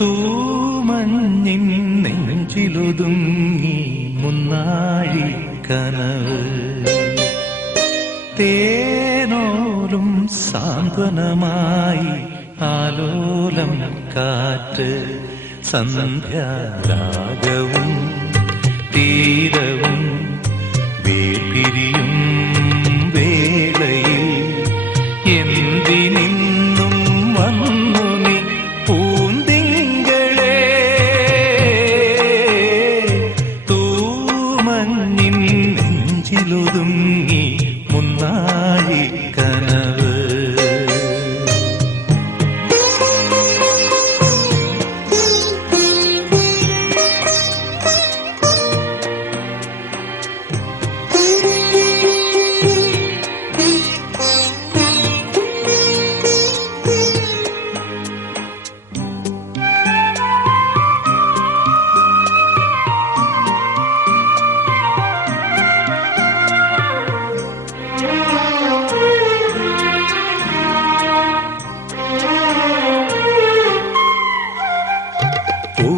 തൂമഞ്ഞിൻ നെഞ്ചിലൊതുങ്ങി മുന്നാഴി കനവ് തേനോലും സാന്ത്വനമായി ആലോലം കാറ്റ് സന്ധ്യാരാഗവും തീരവും വേർപിരിയും വേളയിൽ എന്തിനിന്നും വന്നു നീ പൂന്തിങ്കളേ തൂമഞ്ഞിൻ നെഞ്ചിലൊതുങ്ങി മുന്നാഴി കനവ്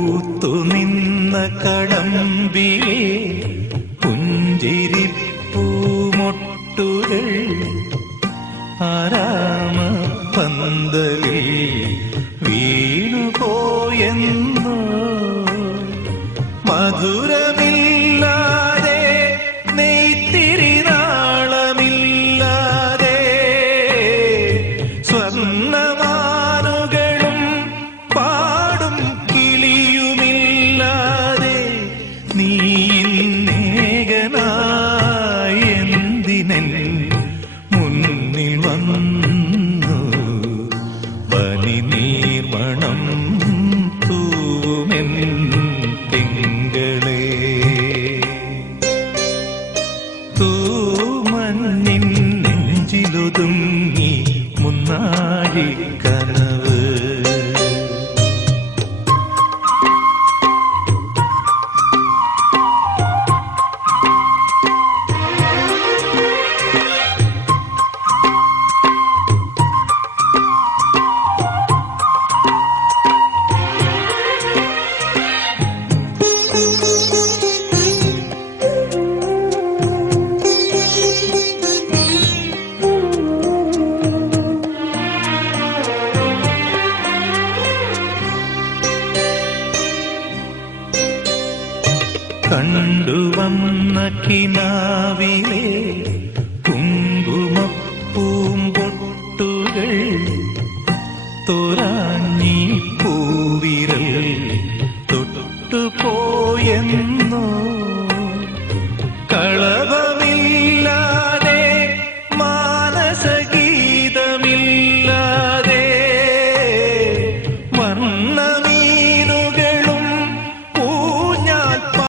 പൂത്തുനിന്ന കടമ്പിലെ പുഞ്ചിരിപ്പൂമൊട്ടുകൾ ആരാമ പന്തലിൽ വീണുപോയെന്നോ മധുരമില്ലാതെ നെയ്ത്തിരി നാളമില്ലാതെ സ്വർണ്ണമാനുകളും പാടും കിളിയുമില്ലാതെ നീ നേകനായി എന്തിനൻ മുന്നിൽ വന്നു പനിനീർമണം തൂമെൻ തിങ്കളേ തൂമഞ്ഞിൻ നെഞ്ചിലൊതുങ്ങി മുന്നാഴി കനവ് കണ്ടുവന്ന കിനാവിലെ കുങ്കുമപ്പൂമ്പൊട്ടുകൾ തോരാഞ്ഞി പൂ